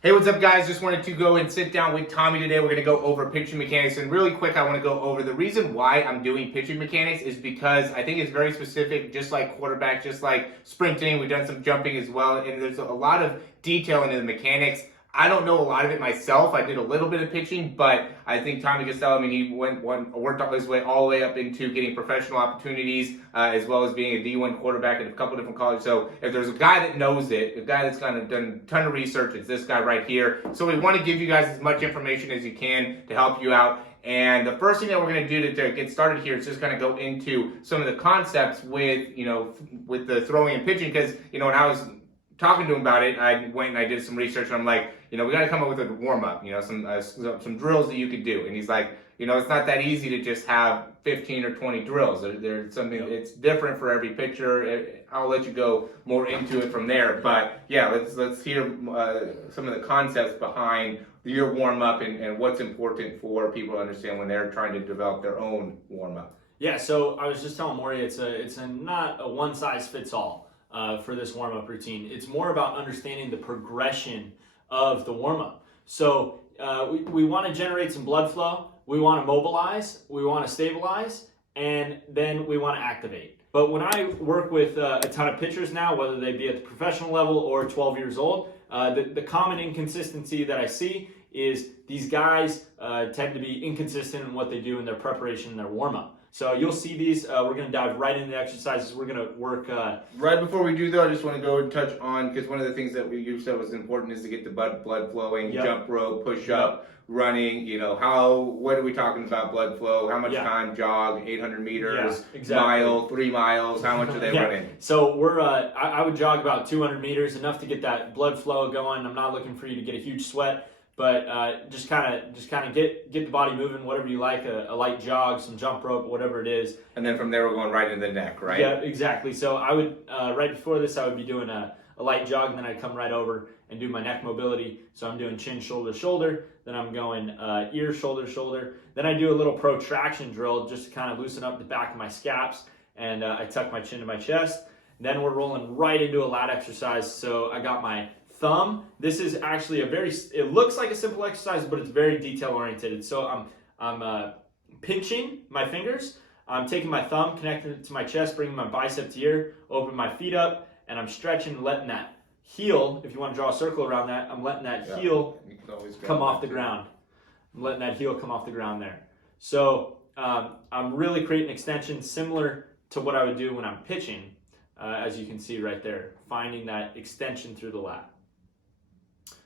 Hey, what's up, guys? Just wanted to go and sit down with Tommy today. We're going to go over pitching mechanics. And really quick, I want to go over the reason why I'm doing pitching mechanics is because I think it's very specific, just like quarterback, just like sprinting. We've done some jumping as well. And there's a lot of detail into the mechanics. I don't know a lot of it myself. I did a little bit of pitching, but I think Tommy Costello, he worked his way all the way up into getting professional opportunities, as well as being a D1 quarterback at a couple different colleges. So if there's a guy that knows it, a guy that's kind of done a ton of research, it's this guy right here. So we want to give you guys as much information as you can to help you out. And the first thing that we're going to do to get started here is just kind of go into some of the concepts with the throwing and pitching, because when I was talking to him about it, I went and I did some research, and I'm like, we got to come up with a warm up, some drills that you could do. And he's like, it's not that easy to just have 15 or 20 drills. There's something it's different for every pitcher. I'll let you go more into it from there. But yeah, let's hear some of the concepts behind your warm up and what's important for people to understand when they're trying to develop their own warm up. Yeah, so I was just telling Morey, it's not a one size fits all. For this warm-up routine. It's more about understanding the progression of the warm-up. So we want to generate some blood flow, we want to mobilize, we want to stabilize, and then we want to activate. But when I work with a ton of pitchers now, whether they be at the professional level or 12 years old, the common inconsistency that I see is these guys tend to be inconsistent in what they do in their preparation and their warm-up. So you'll see these. We're going to dive right into the exercises. We're going to work. Right before we do, though, I just want to go and touch on, because one of the things that you said was important is to get the blood flowing, Yep. jump rope, push up, running. What are we talking about blood flow? How much time jog, 800 meters, mile, 3 miles? How much are they running? So we're, I would jog about 200 meters, enough to get that blood flow going. I'm not looking for you to get a huge sweat, but just kind of get the body moving, whatever you like, a light jog, some jump rope, whatever it is. And then from there we're going right in the neck, right? Yeah, exactly. So I would, right before this, I would be doing a light jog, and then I'd come right over and do my neck mobility. So I'm doing chin, shoulder, shoulder. Then I'm going ear, shoulder, shoulder. Then I do a little protraction drill just to kind of loosen up the back of my scaps, and I tuck my chin to my chest. Then we're rolling right into a lat exercise. So I got my thumb. This is actually it looks like a simple exercise, but it's very detail oriented. So I'm pinching my fingers. I'm taking my thumb, connecting it to my chest, bringing my bicep to ear, open my feet up, and I'm stretching and letting that heel, if you want to draw a circle around that, I'm letting that heel come off the ground. I'm letting that heel come off the ground there. So I'm really creating extension similar to what I would do when I'm pitching, as you can see right there, finding that extension through the lat.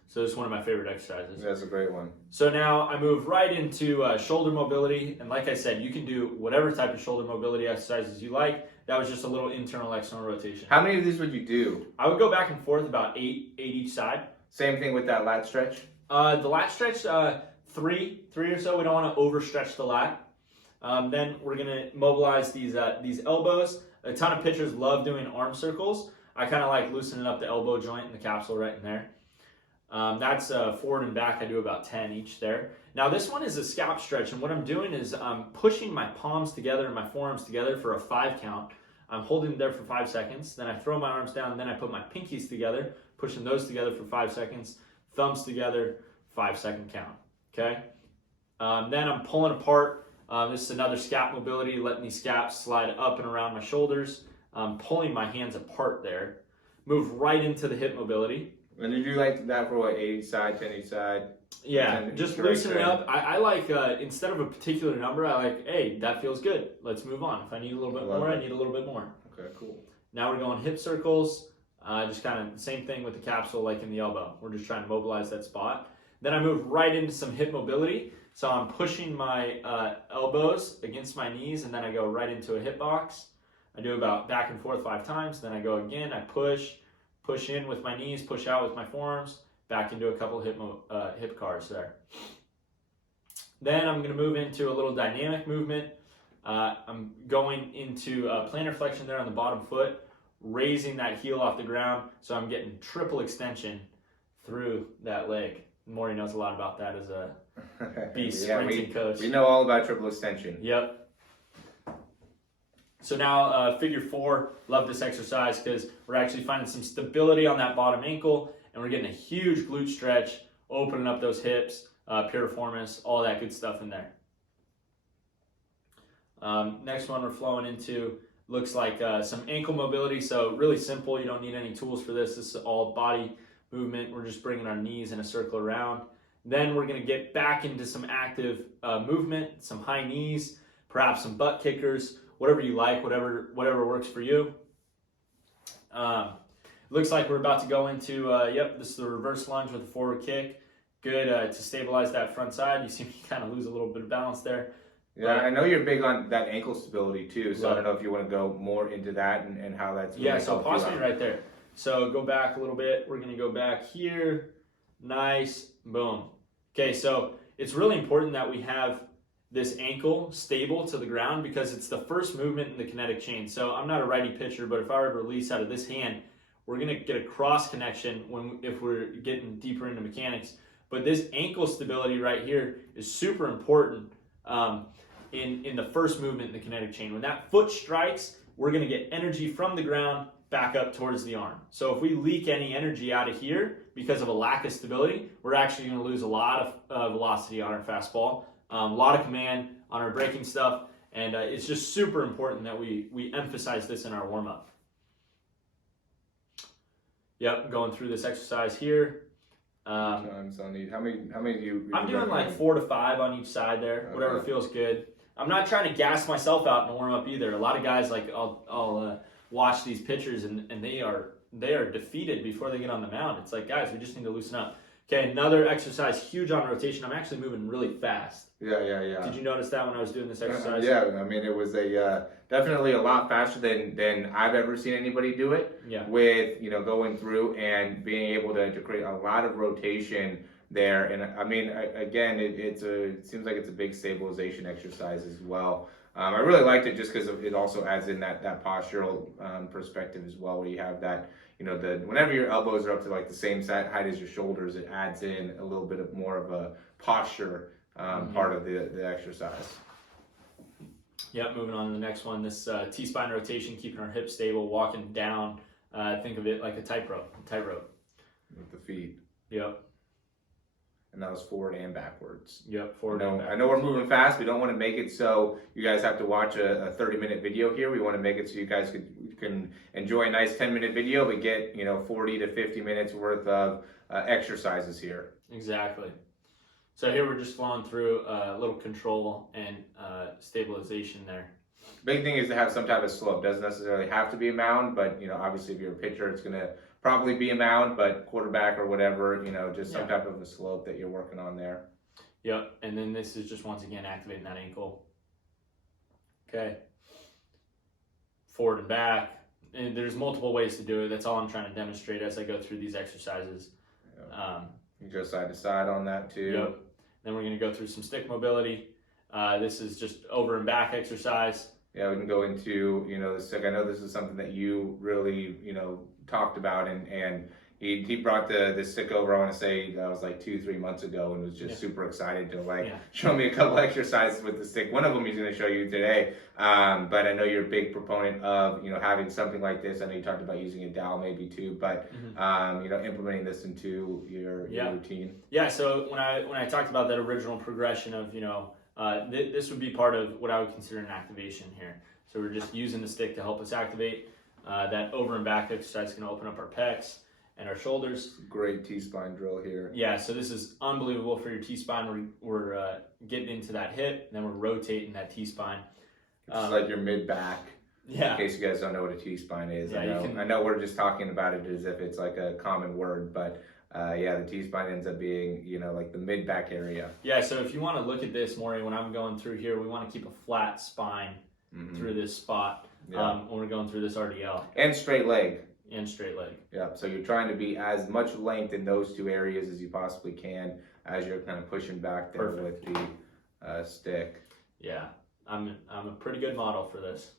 So this is one of my favorite exercises. That's a great one. So now I move right into shoulder mobility. And like I said, you can do whatever type of shoulder mobility exercises you like. That was just a little internal, external rotation. How many of these would you do? I would go back and forth about eight each side. Same thing with that lat stretch? The lat stretch, three or so. We don't want to overstretch the lat. Then we're going to mobilize these elbows. A ton of pitchers love doing arm circles. I kind of like loosening up the elbow joint and the capsule right in there. That's forward and back. I do about 10 each there. Now this one is a scalp stretch, and what I'm doing is I'm pushing my palms together and my forearms together for a 5 count. I'm holding there for 5 seconds. Then I throw my arms down. Then I put my pinkies together, pushing those together for 5 seconds. Thumbs together, 5-second count. Okay. Then I'm pulling apart. This is another scap mobility, letting these scaps slide up and around my shoulders. Pulling my hands apart there. Move right into the hip mobility. And did you like that for what, 8 each side, 10 each side? Yeah, just loosen it up. I like, instead of a particular number, I like, hey, that feels good. Let's move on. If I need a little bit more, I need a little bit more. Okay, cool. Now we're going hip circles. Just kind of the same thing with the capsule like in the elbow. We're just trying to mobilize that spot. Then I move right into some hip mobility. So I'm pushing my elbows against my knees, and then I go right into a hip box. I do about back and forth 5 times. Then I go again, I push in with my knees, push out with my forearms, back into a couple of hip cars there. Then I'm going to move into a little dynamic movement. I'm going into plantar flexion there on the bottom foot, raising that heel off the ground, so I'm getting triple extension through that leg. Morey knows a lot about that as a beast sprinting coach. We know all about triple extension. Yep. So now figure 4, love this exercise because we're actually finding some stability on that bottom ankle, and we're getting a huge glute stretch, opening up those hips, piriformis, all that good stuff in there. Next one we're flowing into looks like some ankle mobility. So really simple. You don't need any tools for this. This is all body movement. We're just bringing our knees in a circle around. Then we're going to get back into some active movement, some high knees, perhaps some butt kickers, whatever you like, whatever works for you. Looks like we're about to go into, this is the reverse lunge with a forward kick. Good to stabilize that front side. You see me kind of lose a little bit of balance there. Yeah, I know you're big on that ankle stability too, so I don't know if you want to go more into that and how that's really so pause me right there. So go back a little bit. We're going to go back here. Nice. Boom. Okay, so it's really important that we have this ankle stable to the ground because it's the first movement in the kinetic chain. So I'm not a righty pitcher, but if I were to release out of this hand, we're going to get a cross connection if we're getting deeper into mechanics. But this ankle stability right here is super important in the first movement in the kinetic chain. When that foot strikes, we're going to get energy from the ground back up towards the arm. So if we leak any energy out of here because of a lack of stability, we're actually going to lose a lot of velocity on our fastball, a lot of command on our breaking stuff, and it's just super important that we emphasize this in our warm-up. Yep, going through this exercise here. Times I'll need. How many do you? I'm doing like 4 to 5 on each side there, whatever feels good. I'm not trying to gas myself out in the warm up either. A lot of guys I'll watch these pitchers and they are defeated before they get on the mound. It's like, guys, we just need to loosen up. Okay, another exercise, huge on rotation. I'm actually moving really fast. Yeah. Did you notice that when I was doing this exercise? Yeah, I mean, it was definitely a lot faster than I've ever seen anybody do it. Yeah. With going through and being able to create a lot of rotation there, and I mean, again, it seems like it's a big stabilization exercise as well. I really liked it just because it also adds in that postural perspective as well, where you have that. Whenever your elbows are up to like the same height as your shoulders, it adds in a little bit of more of a posture part of the exercise. Yep, moving on to the next one. This T-spine rotation, keeping our hips stable, walking down. Think of it like a tightrope. With the feet. Yep. And that was forward and backwards. Yep, forward and backwards. I know we're moving fast. We don't want to make it so you guys have to watch a 30-minute video here. We want to make it so you guys can enjoy a nice 10-minute video, but get 40 to 50 minutes worth of exercises here. Exactly. So here we're just flowing through a little control and stabilization there. Big thing is to have some type of slope. Doesn't necessarily have to be a mound, but obviously if you're a pitcher, it's going to probably be a mound, but quarterback or whatever, just some type of a slope that you're working on there. Yep, and then this is just once again activating that ankle. Okay. Forward and back. And there's multiple ways to do it. That's all I'm trying to demonstrate as I go through these exercises. Yep. You go side to side on that too. Yep. Then we're going to go through some stick mobility. This is just over and back exercise. Yeah, we can go into, the stick. I know this is something that you really, talked about, and he brought the stick over, I want to say that was like 2-3 months ago, and was just super excited to show me a couple exercises with the stick. One of them he's going to show you today, but I know you're a big proponent of, having something like this. I know you talked about using a dowel maybe too, but, implementing this into your routine. Yeah, so when I talked about that original progression of, this would be part of what I would consider an activation here. So we're just using the stick to help us activate. That over and back exercise is going to open up our pecs and our shoulders. Great T-spine drill here. Yeah, so this is unbelievable for your T-spine. We're getting into that hip, and then we're rotating that T-spine. It's like your mid-back. Yeah. In case you guys don't know what a T-spine is. Yeah, I know we're just talking about it as if it's like a common word, but the T-spine ends up being, like the mid-back area. Yeah, so if you want to look at this, Morey, when I'm going through here, we want to keep a flat spine through this spot when we're going through this RDL. And straight leg. Yeah, so you're trying to be as much length in those two areas as you possibly can as you're kind of pushing back there with the stick. Yeah, I'm a pretty good model for this.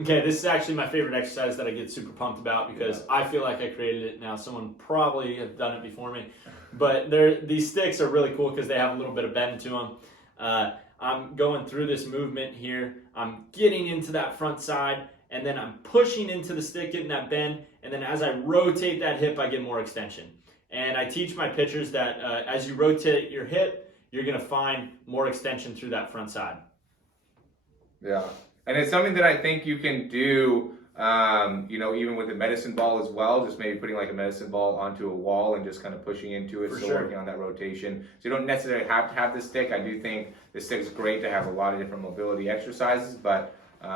Okay, this is actually my favorite exercise that I get super pumped about because I feel like I created it. Now, someone probably has done it before me, but these sticks are really cool because they have a little bit of bend to them. I'm going through this movement here. I'm getting into that front side, and then I'm pushing into the stick, getting that bend, and then as I rotate that hip, I get more extension. And I teach my pitchers that as you rotate your hip, you're going to find more extension through that front side. Yeah, and it's something that I think you can do, you know, even with a medicine ball as well, just maybe putting like a medicine ball onto a wall and just kind of pushing into it, still working on that rotation. So you don't necessarily have to have the stick. I do think the stick's great to have a lot of different mobility exercises, but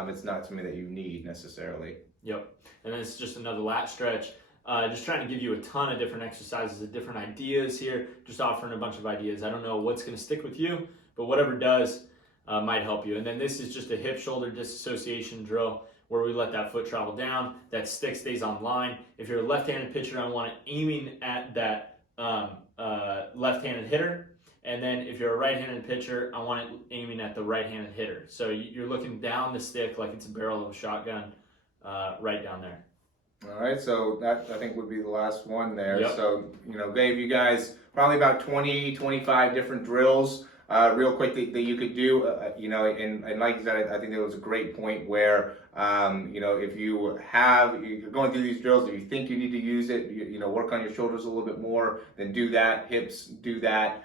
it's not something that you need necessarily. Yep, and then it's just another lat stretch. Just trying to give you a ton of different exercises and different ideas here, just offering a bunch of ideas. I don't know what's going to stick with you, but whatever does might help you. And then this is just a hip shoulder disassociation drill where we let that foot travel down, that stick stays on line. If you're a left-handed pitcher, I want it aiming at that left-handed hitter. And then if you're a right-handed pitcher, I want it aiming at the right-handed hitter. So you're looking down the stick like it's a barrel of a shotgun, right down there. All right, so that I think would be the last one there. Yep. So, you know, gave you guys probably about 20, 25 different drills real quick that you could do, you know, and like you said, I think that was a great point where, you know, if you're going through these drills, if you think you need to use it, you know, work on your shoulders a little bit more, then do that, hips, do that,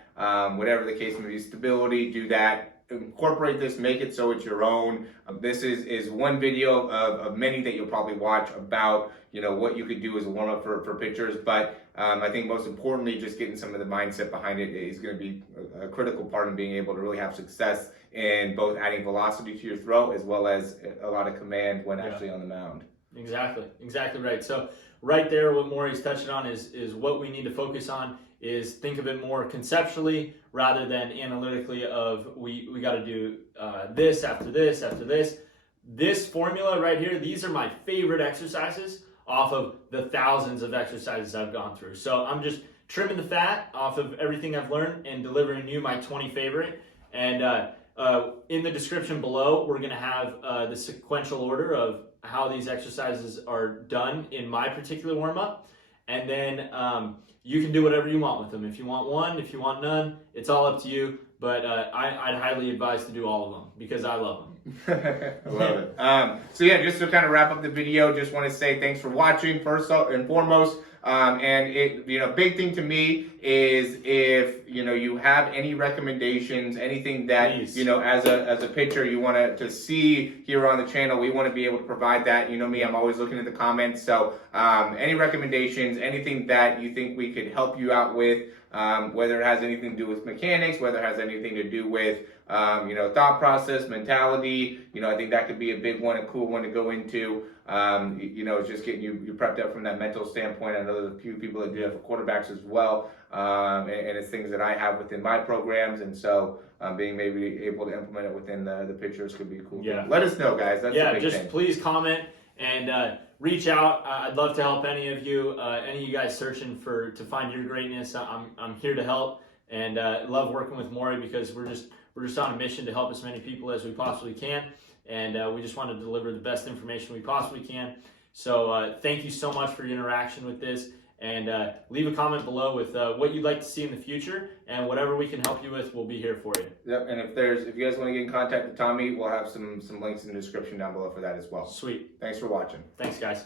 whatever the case may be, stability, do that. Incorporate this, make it so it's your own. This is one video of many that you'll probably watch about, you know, what you could do as a warm-up for pitchers, but I think most importantly, just getting some of the mindset behind it is going to be a critical part in being able to really have success in both adding velocity to your throw as well as a lot of command when actually on the mound. Exactly right. So right there, what Morey's touching on is what we need to focus on is think of it more conceptually rather than analytically of we got to do this after this after this. This formula right here, these are my favorite exercises off of the thousands of exercises I've gone through. So I'm just trimming the fat off of everything I've learned and delivering you my 20 favorite. And in the description below, we're going to have the sequential order of how these exercises are done in my particular warm-up. And then you can do whatever you want with them. If you want one, if you want none, it's all up to you. But I'd highly advise to do all of them because I love them. I love it. So yeah, just to kind of wrap up the video, just want to say thanks for watching first and foremost. And it, you know, big thing to me is if, you know, you have any recommendations, anything that, Please. you know, as a pitcher you want to see here on the channel, we want to be able to provide that. You know me, I'm always looking at the comments. So any recommendations, anything that you think we could help you out with, whether it has anything to do with mechanics, whether it has anything to do with, you know, thought process, mentality, you know, I think that could be a big one, a cool one to go into. You know, it's just getting you prepped up from that mental standpoint. I know there's a few people that do that for quarterbacks as well. And it's things that I have within my programs. And so being maybe able to implement it within the pitchers could be cool. Yeah. Let us know, guys. That's the big just thing. Please comment and reach out. I'd love to help any of you guys searching to find your greatness. I'm here to help and love working with Morey because we're just on a mission to help as many people as we possibly can. And we just want to deliver the best information we possibly can. So thank you so much for your interaction with this. And leave a comment below with what you'd like to see in the future. And whatever we can help you with, we'll be here for you. Yep, and if you guys want to get in contact with Tommy, we'll have some links in the description down below for that as well. Sweet. Thanks for watching. Thanks, guys.